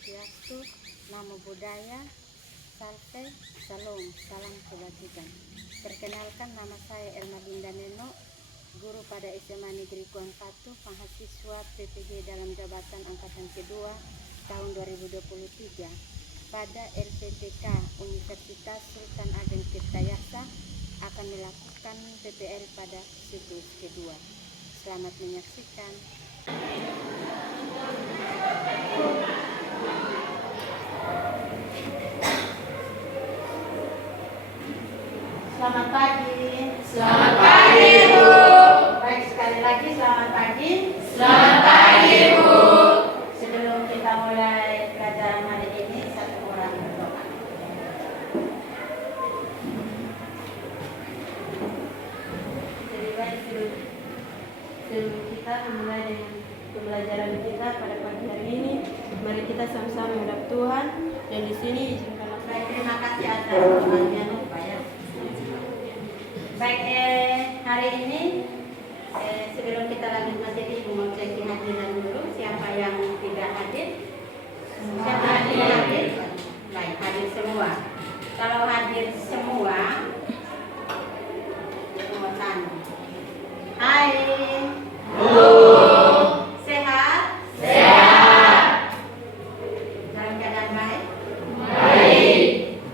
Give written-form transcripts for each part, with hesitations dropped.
Swastiastu, Namo Buddhaya, Salam, salam kebajikan. Perkenalkan, nama saya Elma Dinda Neno, guru pada SMA Negeri Kuang Patu, mahasiswa PPG dalam jabatan angkatan kedua tahun 2023 pada LPTK Universitas Sultan Ageng Tirtayasa akan melakukan PPL pada siklus kedua. Selamat menyaksikan. Selamat pagi. Selamat pagi, Bu. Baik, sekali lagi selamat pagi. Selamat pagi, Bu. Sebelum kita mulai pelajaran hari ini, satu orang berdoa. Jadi baik, sebelum kita memulai dengan pembelajaran kita pada pagi hari ini, mari kita sama-sama menghadap Tuhan. Dan di sini izinkanlah Baik, terima kasih atas doanya lupa ya. Baik, hari ini sebelum kita lanjut materi, Ibu mau cek kehadiran dulu. Siapa yang tidak hadir? Siapa yang tidak hadir? Baik, hadir semua. Kalau hadir semua, mau tanya. Hai. Sehat? Sehat. Dalam keadaan baik? Baik.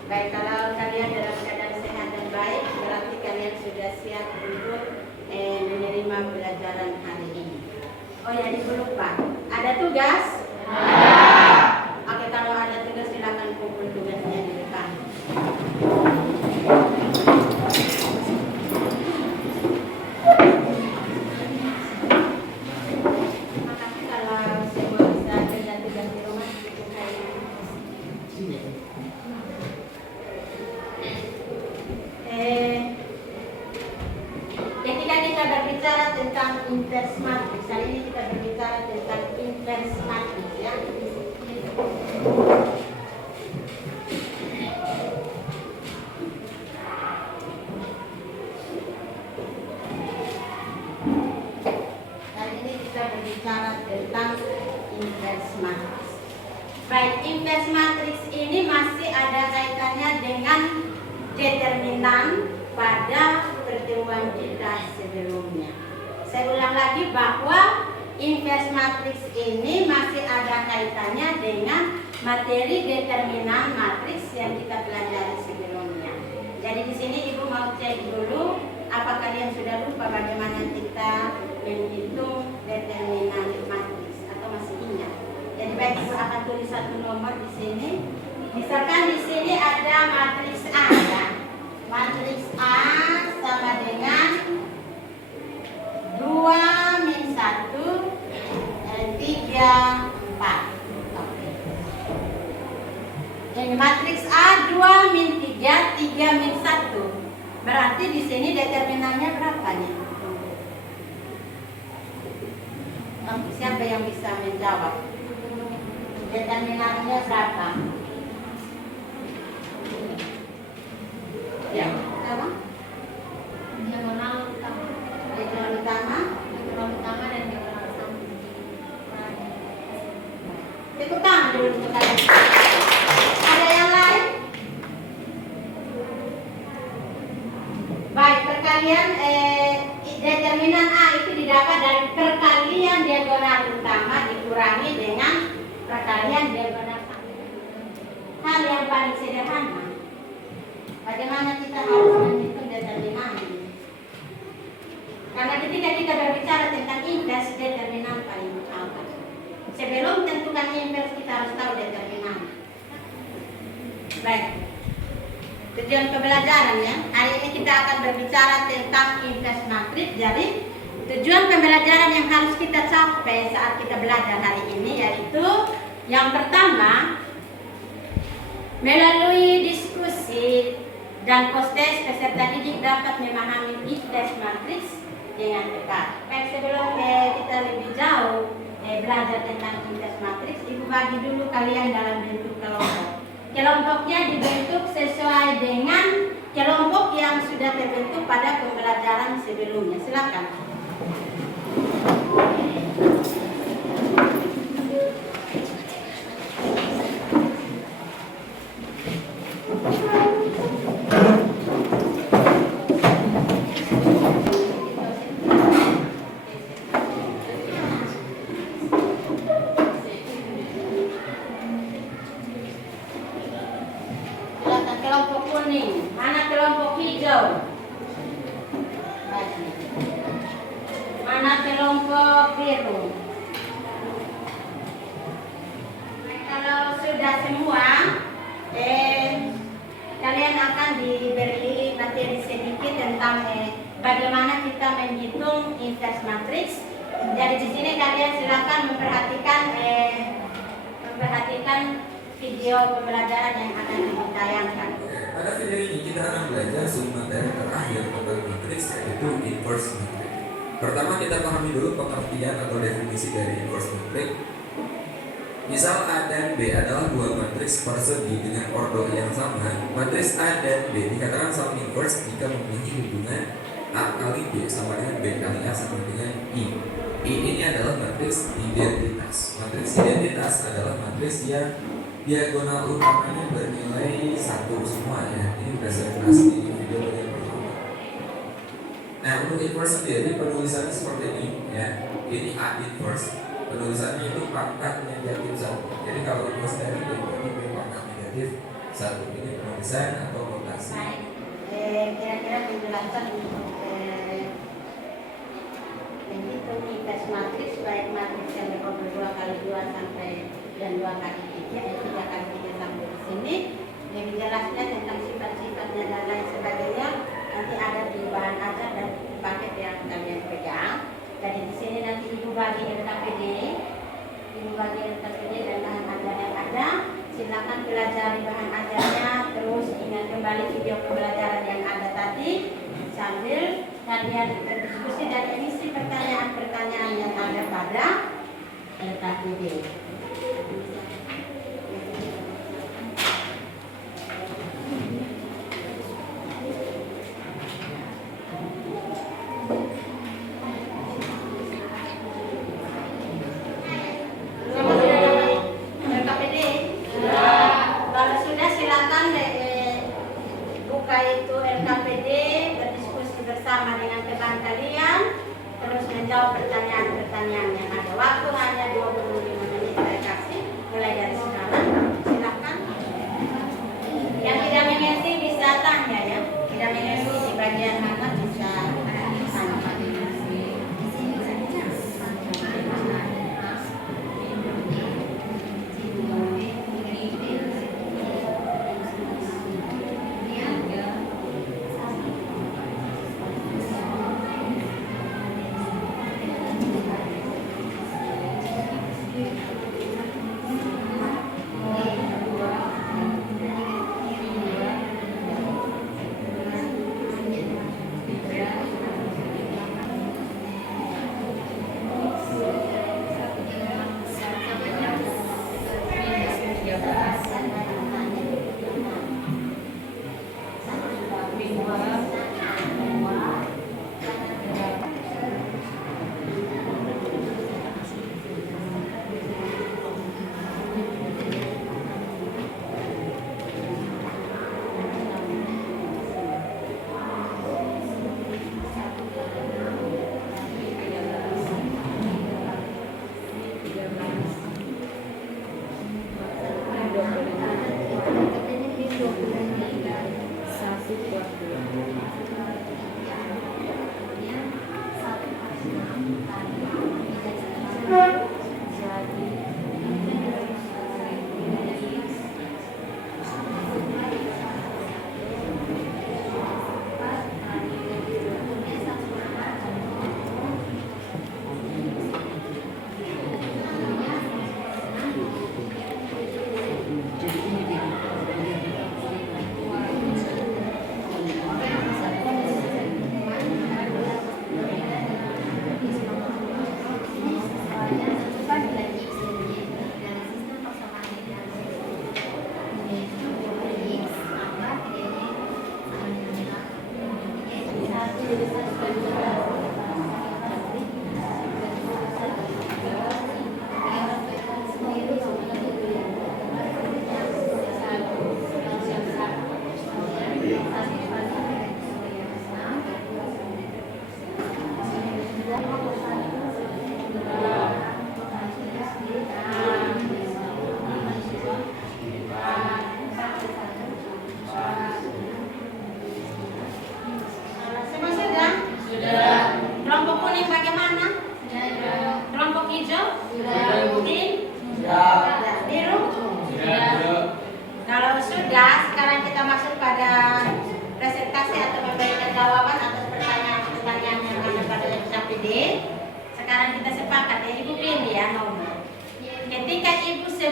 Baik, kalau kalian dalam keadaan sehat dan baik, berarti kalian sudah siap untuk menerima pelajaran hari ini. Oh ya, lupa. Ada tugas? Ada. Oke, kalau ada tugas silakan kumpul tugasnya di depan. Makasih kalau semua bisa kerja tugas di rumah. Ketika kita berbicara tentang inverse matrix, kali ini kita berbicara tentang inverse matrix ya. Kali ini kita berbicara tentang inverse matrix. Baik, inverse matrix ini masih ada kaitannya dengan determinan pada pertemuan kita sebelumnya. Saya ulang lagi bahwa inverse matrix ini masih ada kaitannya dengan materi determinan matriks yang kita pelajari sebelumnya. Jadi di sini Ibu mau cek dulu apa kalian sudah lupa bagaimana kita menghitung determinan matriks atau masih ingat. Jadi baik, Ibu akan tulis satu nomor di sini. Misalkan di sini ada matriks A ya. Matriks A sama dengan 2 min 1 dan 3 4. Oke. Jadi matriks A 2 min 3 3 min 1. Berarti di sini determinannya berapa nih? Siapa yang bisa menjawab? Determinannya berapa? Ya, apa? diagonal utama, Diagonal utama. dan diagonal samping. Tepuk tangan dulu untuk kalian. Ada yang lain? Baik, perkalian determinan A itu didapat dari perkalian diagonal utama dikurangi dengan perkalian diagonal samping. Hal yang paling sederhana. Bagaimana kita harus menghitung determinan ini? Karena ketika kita berbicara tentang inverse, determinan paling utama. Sebelum tentukan inverse, kita harus tahu determinan. Baik. Tujuan pembelajaran ya. Hari ini kita akan berbicara tentang inverse matrix. Jadi tujuan pembelajaran yang harus kita capai saat kita belajar hari ini yaitu yang pertama, melalui diskusi dan post-test peserta didik dapat memahami inverse matrix dengan tepat. Baik, sebelum kita lebih jauh belajar tentang inverse matrix, Ibu bagi dulu kalian dalam bentuk kelompok. Kelompoknya dibentuk sesuai dengan kelompok yang sudah terbentuk pada pembelajaran sebelumnya. Silakan. kelompok kuning? Mana kelompok hijau? Mana kelompok biru? Kalau sudah semua, kalian akan diberi materi sedikit tentang bagaimana kita menghitung inverse matrix. Jadi di sini kalian silakan memperhatikan video pembelajaran yang akan ditayangkan. Pada video ini kita akan belajar sub materi terakhir tentang matriks, yaitu inverse matrix. Pertama kita pahami dulu pengertian atau definisi dari inverse matrix. Misal A dan B adalah dua matriks persegi dengan ordo yang sama. Matriks A dan B dikatakan saling inverse jika memiliki hubungan A kali B sama dengan B kali A sama dengan I. I ini adalah matriks identitas. Matriks identitas adalah matriks yang diagonal utamanya bernilai 1 semua ya. Ini berdasarkan hasil video yang pertama. Nah, untuk inverse sendiri penulisannya seperti ini ya. Ini A inverse. Penulisannya itu pangkat negatif 1. Jadi kalau inverse dari B berarti B pangkat negatif 1. Ini penulisan atau notasi. Kira-kira penjelasan untuk menghitung inverse matrix, baik matriks yang berordo 2 kali 2 sampai dan 2 kali 3, 3 kali 3 sampai di sini. Lebih jelasnya tentang sifat-sifatnya dan lain sebagainya nanti ada di bahan ajar dan paket yang kalian pegang. Jadi di sini nanti ibu bagi LKPD dan bahan ajar yang ada. Silakan pelajari bahan ajarnya, terus ingat kembali video pembelajaran yang ada tadi sambil kalian berdiskusi dan isi pertanyaan-pertanyaan yang ada pada LKPD. Bersama dengan teman kalian, terus menjawab pertanyaan-pertanyaan yang ada. Waktu hanya 25 menit saya kasih, mulai dari sekarang. Silakan. Yang tidak mengerti bisa tanya ya. Tidak mengerti di bagian mana bisa tanya.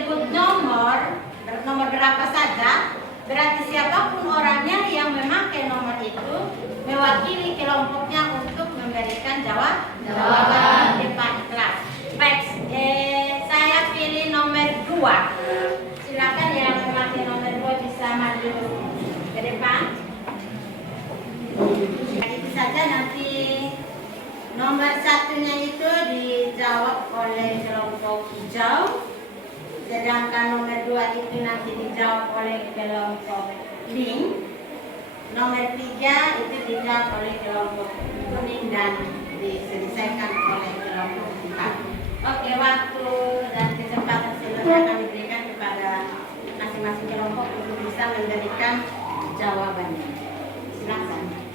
menyebut nomor berapa saja, berarti siapapun orangnya yang memakai nomor itu mewakili kelompoknya untuk memberikan jawaban di depan kelas. Baik, saya pilih nomor 2. Silakan yang memakai nomor 2 bisa maju ke depan. Itu saja, nanti nomor 1-nya itu dijawab oleh kelompok hijau, sedangkan nomor 2 itu nanti dijawab oleh kelompok pink, nomor 3 itu dijawab oleh kelompok kuning dan diselesaikan oleh kelompok 4. Oke, waktu dan kesempatan selanjutnya akan diberikan kepada masing-masing kelompok untuk bisa memberikan jawabannya. Silakan.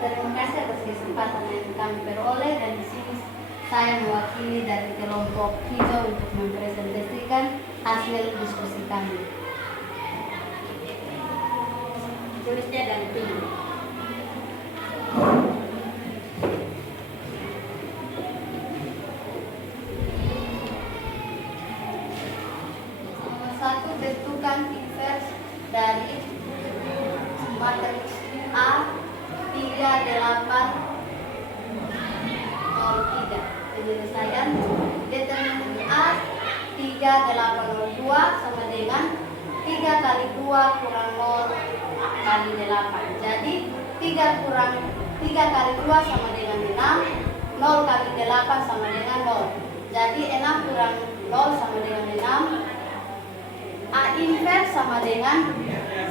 Terima kasih atas kesempatan yang kami peroleh, dan di sini saya mewakili dari kelompok hijau untuk mempresentasikan hasil diskusi kami. Tulisnya dan pink. Nomor 1, bentukan invers dari matriks A 3803. Penyelesaian determinan A 3802 sama dengan 3 kali 2 kurang 0 kali 8. Jadi 3 kali 2 sama dengan 6, 0 kali 8 sama dengan 0. Jadi 6 kurang 0 sama dengan 6. A invers sama dengan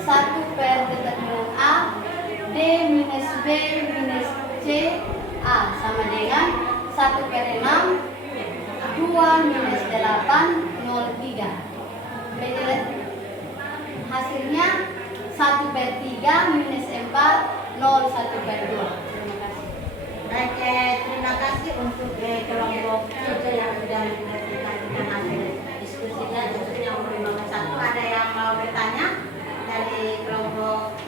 1 per determinan A D minus B minus C A sama dengan 1 per 6 2 minus 8 03. Hasilnya 1 per 3 minus 4 0 1 per 2. Terima kasih. Baik, terima kasih untuk kelompok hijau yang sudah mempresentasikan hasil diskusinya. Justru yang nomor 1, ada yang mau bertanya dari kelompok?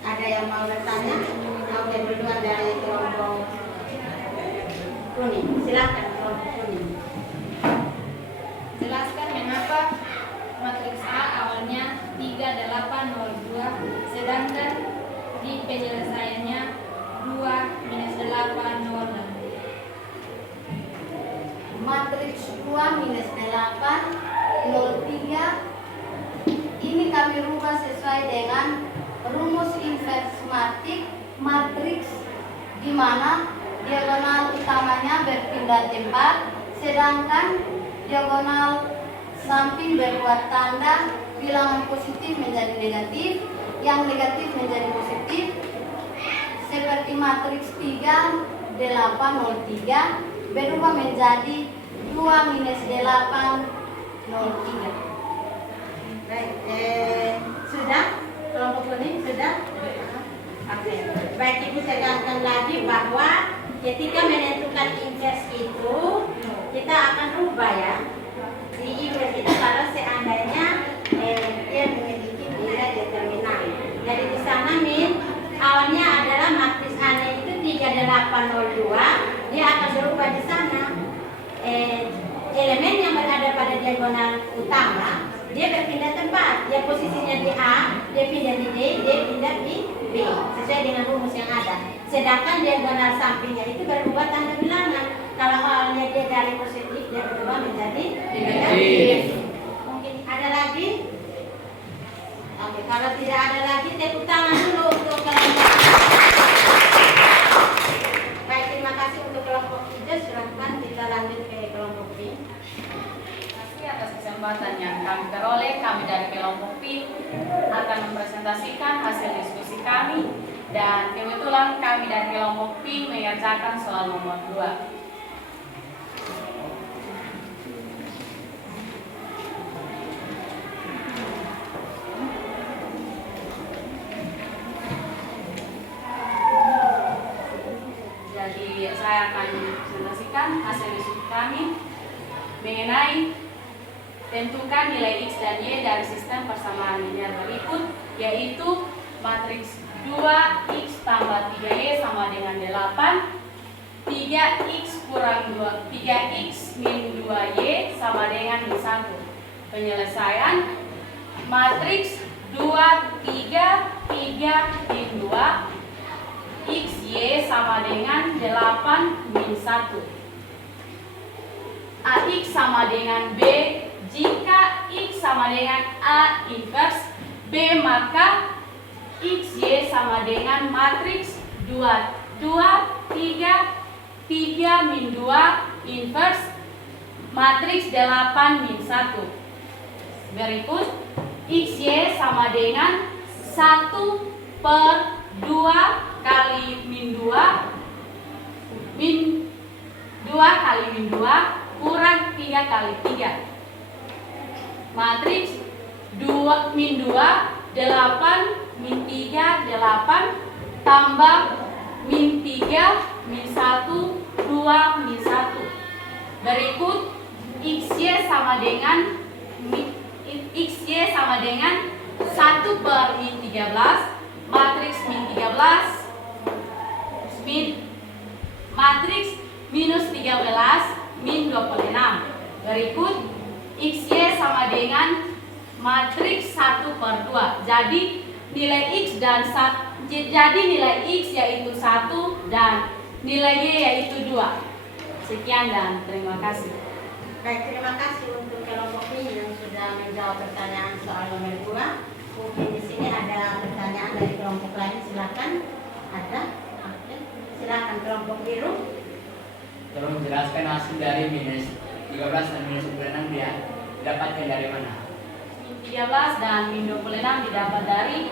Ada yang mau bertanya? Oke, duluan dari kelompok kuning. Silakan kelompok kuning. Jelaskan mengapa matriks A awalnya 3802 sedangkan di penyelesaiannya 2 minus 8 0 6. Matriks 2 minus 8 03 ini kami rubah sesuai dengan rumus invers matriks, di mana diagonal utamanya berpindah tempat, sedangkan diagonal samping berbuat tanda bilangan positif menjadi negatif, yang negatif menjadi positif, seperti matriks 3 803 berubah menjadi 2 minus 8 03. Baik, sudah? Kelompok kuning sudah? Oke. Baik, Ibu tekankan lagi bahwa ketika menentukan invers itu kita akan rubah ya. Si invers itu kalau seandainya dia memiliki nilai determinan. Jadi di sana awalnya adalah matriks A-nya itu 3802, dia akan berubah di sana. Elemen yang berada pada diagonal utama dia berpindah tempat, dia posisinya di A, dia pindah di D, dia pindah di B, sesuai dengan rumus yang ada. Sedangkan diagonal sampingnya itu berubah tanda bilangan. Kalau awalnya dia dari positif, dia berubah menjadi negatif. Mungkin ada lagi? Oke, kalau tidak ada lagi, tepuk tangan dulu untuk kelompok. Baik, terima kasih untuk kelompok hijau. Silahkan kita lanjut ke kelompok pink. Atas kesempatan yang kami peroleh, kami dari kelompok PIN akan mempresentasikan hasil diskusi kami, dan kebetulan kami dari kelompok PIN mengerjakan soal nomor 2. Jadi saya akan presentasikan hasil diskusi kami mengenai tentukan nilai X dan Y dari sistem persamaan linear berikut, yaitu matriks 2X tambah 3Y sama dengan 8, 3x kurang 3x min 2y sama dengan min 1. Penyelesaian matriks 2, 3, 3, min 2 xy sama dengan 8 min 1. AX sama dengan B. Jika X sama dengan A inverse B, maka XY sama dengan matriks 2, 2, 3, 3 min 2 inverse matriks 8 min 1. Berikut XY sama dengan 1 per 2 kali min 2 kali min 2 kurang 3 kali 3. Matriks 2 min 2 8 min 3 8 tambah min 3 min 1 2 min 1. Berikut XY sama dengan 1 per min 13 matriks min 13 matriks minus 13 min 26. Berikut XY sama dengan matriks 1 per 2. Jadi nilai X yaitu 1 dan nilai Y yaitu 2. Sekian dan terima kasih. Baik, terima kasih untuk kelompok ini yang sudah menjawab pertanyaan soal nomor 2. Mungkin di sini ada pertanyaan dari kelompok lain, silakan. Ada? Oke. Silakan kelompok biru. Tolong jelaskan hasil dari minus 13 dan minus 26 dia dapatkan dari mana? Min 13 dan min 26 didapat dari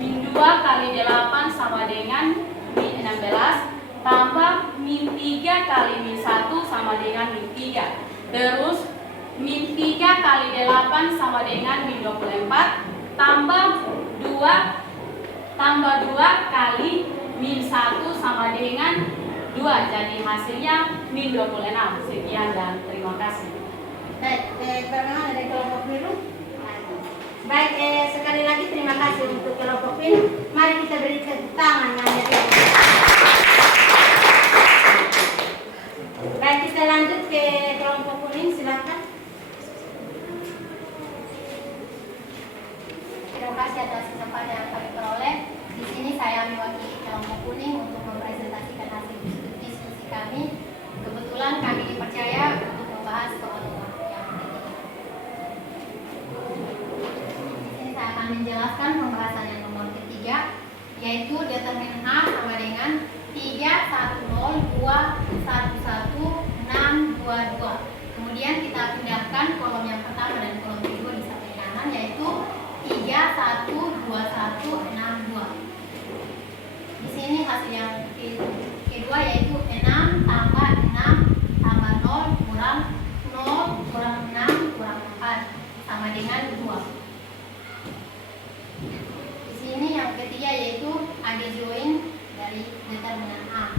min 2 kali 8 sama dengan min 16 tambah min 3 kali min 1 sama dengan min 3. Terus min 3 kali 8 sama dengan min 24 tambah 2 kali min 1 sama dengan 2. Jadi hasilnya min 26. Sekian dan terima kasih. Baik, permohonan dari kelompok biru. Baik, sekali lagi terima kasih untuk kelompok biru. Mari kita beri tepuk tangan yang meriah. Baik, kita lanjut ke kelompok kuning, silakan. Terima kasih atas kesempatan yang kami peroleh. Di sini saya mewakili kelompok kuning untuk mempresentasikan hasil diskusi kami. Kebetulan kami dipercaya untuk membahas soal nomor yang ketiga. Di sini saya akan menjelaskan pembahasan yang nomor ketiga, yaitu determinan H sama dengan 3, 1, 0, 2, 1, 1, 6, 2, 2. Kemudian kita pindahkan kolom yang pertama dan kolom kedua di samping kanan, yaitu 3, 1, 2, 1, 6, 2. Di sini hasil yang kedua yaitu 6 tambah 6 tambah 0 kurang 0 kurang 6 kurang 4 sama dengan 2. Di sini yang ketiga yaitu adjoint dari determinan A.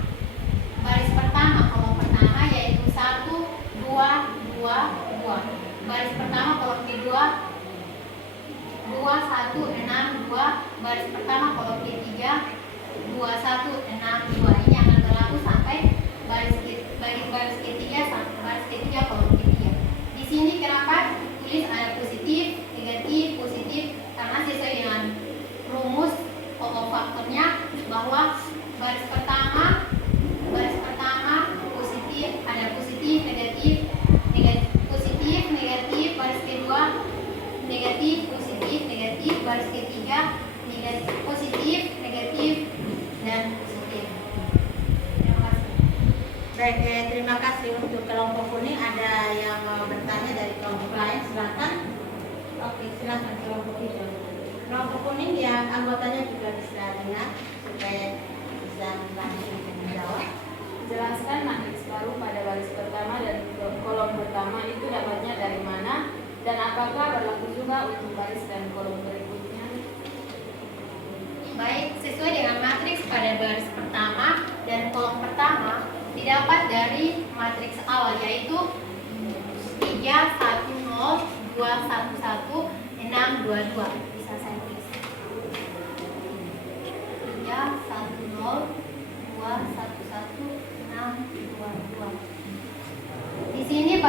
Baris pertama kolom pertama yaitu 1 2 2 2. Baris pertama kolom kedua 2 1 6 2. Baris pertama kolom ketiga 2 1 6 2. Ini akan berlaku sampai baris ketiga sampai baris ketiga kolom ketiga. Di sini kenapa tulis ada positif, negatif, positif? Karena sesuai dengan rumus pokok faktornya bahwa baris pertama positif, ada positif, negatif, positif, negatif, baris kedua negatif, positif, negatif, baris ketiga negatif, positif, negatif, dan positif. Terima kasih. Baik, terima kasih untuk kelompok kuning. Ada yang mau bertanya dari kelompok lain, silakan. Oke, silakan kelompok hijau. Kelompok kuning yang anggotanya juga bisa dengar supaya bisa langsung menjawab. Jelaskan matriks baru pada baris pertama dan kolom pertama itu dapatnya dari mana dan apakah berlaku juga untuk baris dan kolom berikutnya? Baik, sesuai dengan matriks pada baris pertama dan kolom pertama didapat dari matriks awal yaitu 3 1 0 2 1 1 6 2 2. Bisa saya tulis 3 1 0 2 1 1 6 2 2. sini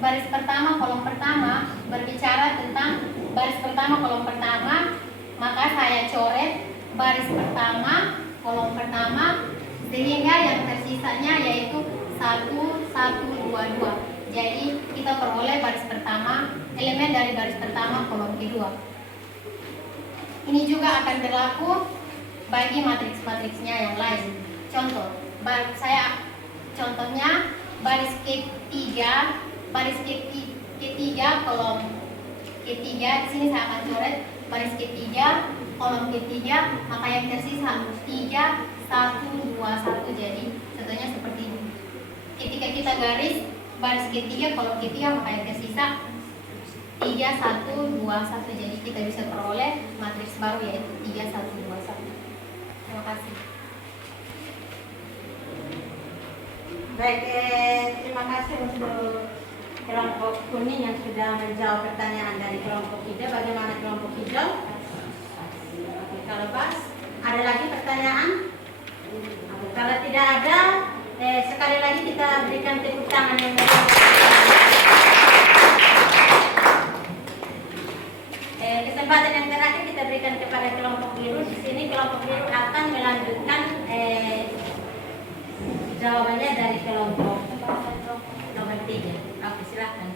baris pertama kolom pertama berbicara tentang baris pertama kolom pertama, maka saya coret baris pertama kolom pertama sehingga yang tersisanya yaitu 1, 1, 2, 2. Jadi kita peroleh baris pertama, elemen dari baris pertama kolom kedua. Ini juga akan berlaku bagi matriks-matriksnya yang lain. Contoh, contohnya baris ketiga kolom ketiga. Di sini saya akan coret baris ketiga kolom ketiga, maka yang tersisa 3, 1, 2, 1. Jadi contohnya seperti ini. Ketika kita garis baris ketiga kolom ketiga, maka yang tersisa 3, 1, 2, 1. Jadi kita bisa peroleh matriks baru yaitu 3, 1, 2, 1. Terima kasih. Baik, terima kasih untuk kelompok kuning yang sudah menjawab pertanyaan dari kelompok hijau. Bagaimana kelompok hijau? Oke, kalau pas, ada lagi pertanyaan? Kalau tidak ada, sekali lagi kita berikan tepuk tangan yang meriah. Kesempatan yang terakhir kita berikan kepada kelompok biru. Di sini kelompok biru akan melanjutkan jawabannya dari kelompok nomor 3. Oke, silakan.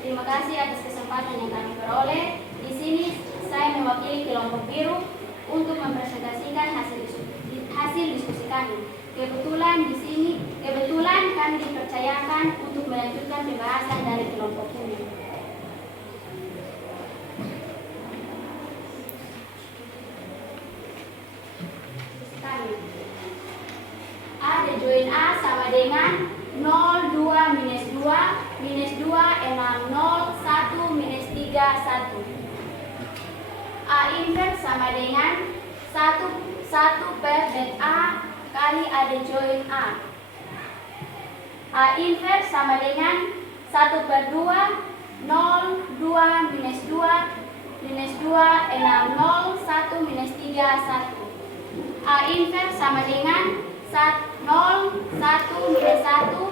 Terima kasih atas kesempatan yang kami peroleh. Di sini saya mewakili kelompok biru untuk mempresentasikan hasil diskusi kami. Kebetulan kami dipercayakan untuk melanjutkan pembahasan dari kelompok kuning. A dan join A sama dengan 0, 2, minus 2, minus 2, 6, 0, 1, minus 3, 1. A inverse sama dengan 1 per dan A kali A dan join A. A inverse sama dengan 1 per 2, 0, 2, minus 2, minus 2, 6, 0, 1, minus 3, 1. A inverse sama dengan 0, 1, minus 1,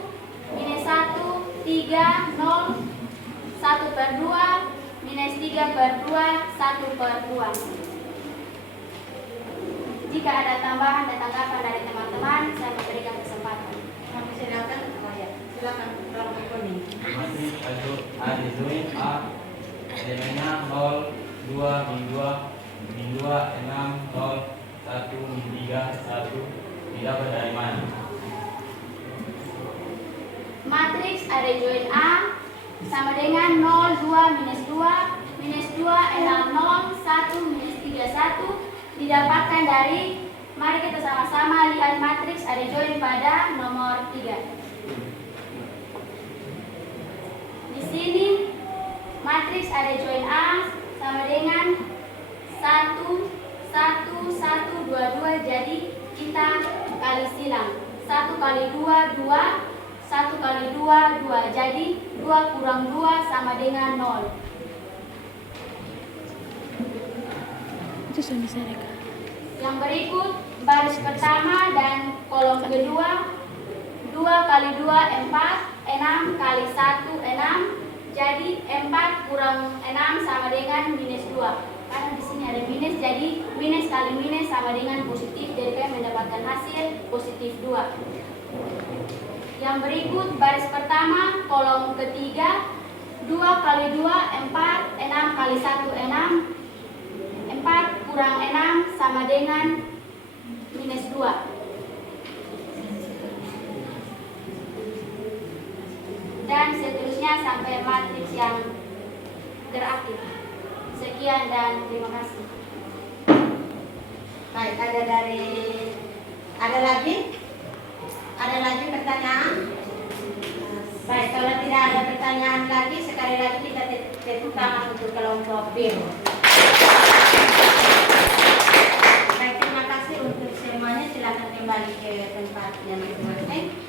minus 1, 3, 0, 1 per 2, minus 3 per 2, 1 per 2. Jika ada tambahan dan tanggapan dari teman-teman, saya memberikan kesempatan. Kami silakan. Oh ya, silakan kelompok kuning. Matriks A dijoin A elemennya 0, 2, min 2, min 2, 6, 0, 1, min 3, 1. Didapat dari mana? Matriks A join A sama dengan 0, 2, minus 2, minus 2, 6, 0, 1, minus 3, 1 didapatkan dari, mari kita sama-sama lihat matriks A join pada nomor 3. Di sini matriks A join A sama dengan 1, 1, 1, 2, 2. Jadi kita kali silang 1 kali 2, 2, 1 kali 2, 2. Jadi 2 kurang 2 sama dengan 0. Yang berikut baris pertama dan kolom kedua. 2 kali 2, 4, 6 kali 1, 6. Jadi 4 kurang 6 sama dengan minus 2. Karena di sini ada minus, jadi minus kali minus sama dengan positif. Jadi kalian mendapatkan hasil positif 2. Yang berikut baris pertama kolom ketiga. 2 kali 2, 4, 6 kali 1, 6. 4 kurang 6 sama dengan minus 2. Dan seterusnya sampai matriks yang terakhir. Sekian dan terima kasih. Baik, ada lagi pertanyaan? Baik, kalau tidak ada pertanyaan lagi, sekali lagi kita tepuk tangan untuk kelompok biru. Baik, terima kasih untuk semuanya. Silakan kembali ke tempatnya masing-masing.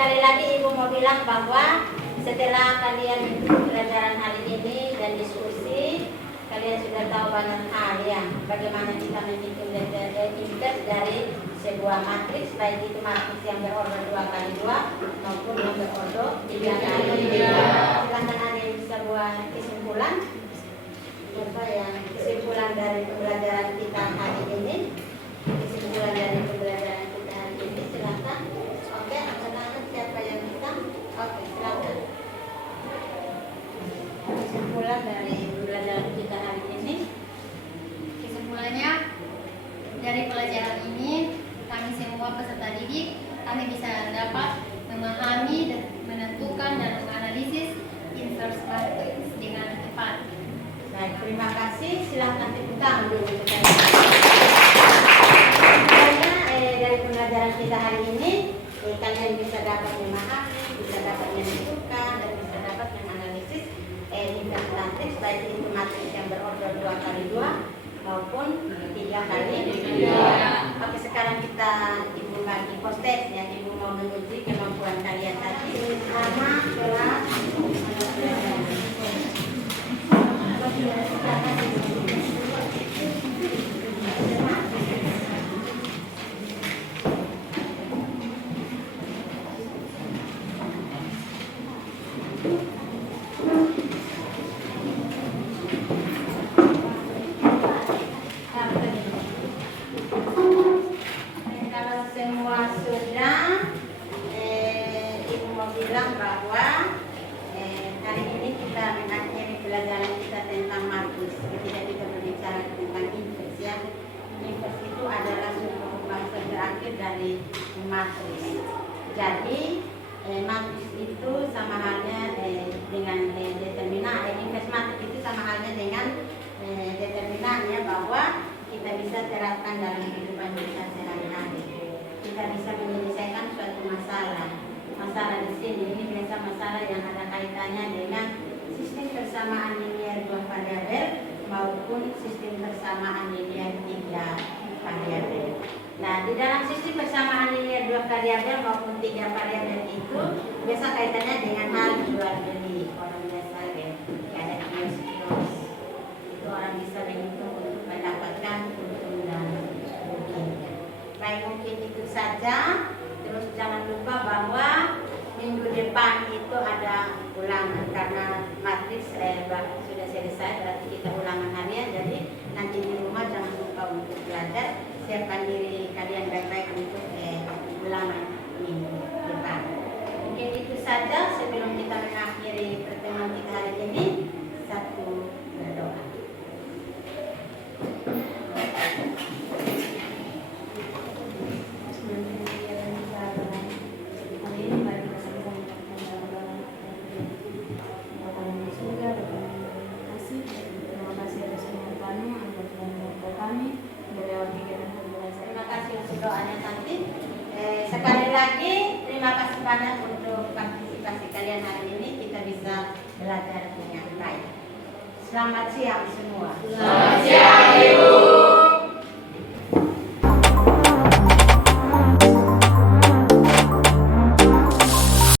Sekali lagi Ibu mau bilang bahwa setelah setelah kalian pelajaran hari ini dan diskusi, kalian sudah tahu banyak hal ya, bagaimana kita menghitung inverse dari sebuah matriks, baik itu matriks yang berorder 2x2 maupun yang berorder 3x3. Silahkan ada yang bisa buat kesimpulan. Apa yang kesimpulan dari pembelajaran kita hari ini? Kesimpulan dari pembelajaran kita hari ini, silahkan. Oke, anak-anak siapa yang bisa? Oke, silahkan. Kesimpulan dari pembelajaran kita hari ini. Kesimpulannya, dari pelajaran ini kami semua peserta didik kami bisa dapat memahami dan menentukan dan menganalisis inverse matrix dengan tepat. Baik, terima kasih. Silahkan tepuk tangan dulu. Dari pembelajaran kita hari ini, kalian bisa dapat memahami, bisa dapat menentukan, dan bisa dapat menganalisis inverse matrix, baik itu matriks yang berorder 2x2 maupun 3x3. Oke, sekarang kita ibu bagi postes ya, ibu mau menguji kemampuan kalian tadi. Nama, kelas, kalau semua sudah, ibu mau bilang bahwa hari ini kita mengakhiri pelajaran kita tentang matriks. Ketika kita berbicara tentang inverse ya, inverse itu adalah suatu bahasa terakhir dari matriks. Jadi matriks itu sama halnya dengan determinan. Inverse matriks itu sama halnya dengan determinannya, bahwa kita bisa terapkan dalam kehidupan kita sehari-hari. Kita bisa menyelesaikan suatu masalah. Masalah di sini ini biasa masalah yang ada kaitannya dengan sistem persamaan linear 2 variabel maupun sistem persamaan linear 3 variabel. Nah, di dalam sistem persamaan linear 2 variabel maupun 3 variabel itu biasa kaitannya dengan hal jual beli. Orang biasa ya, ada kios-kios. Itu orang bisa menghitung untuk mendapatkan untung dan ruginya. Baik, mungkin itu saja. Terus jangan lupa bahwa minggu depan itu ada ulangan, karena matriks sudah selesai, berarti kita ulangan harian. Jadi nanti di rumah jangan lupa untuk belajar, siapkan diri kalian baik-baik untuk ulangan minggu depan. Mungkin itu saja. Sebelum kita mengakhiri pertemuan kita hari ini, satu berdoa. Terima kasih untuk doanya nanti. Sekali lagi terima kasih banyak untuk partisipasi kalian hari ini. Kita bisa belajar dengan baik. Selamat siang semua. Selamat siang, Ibu.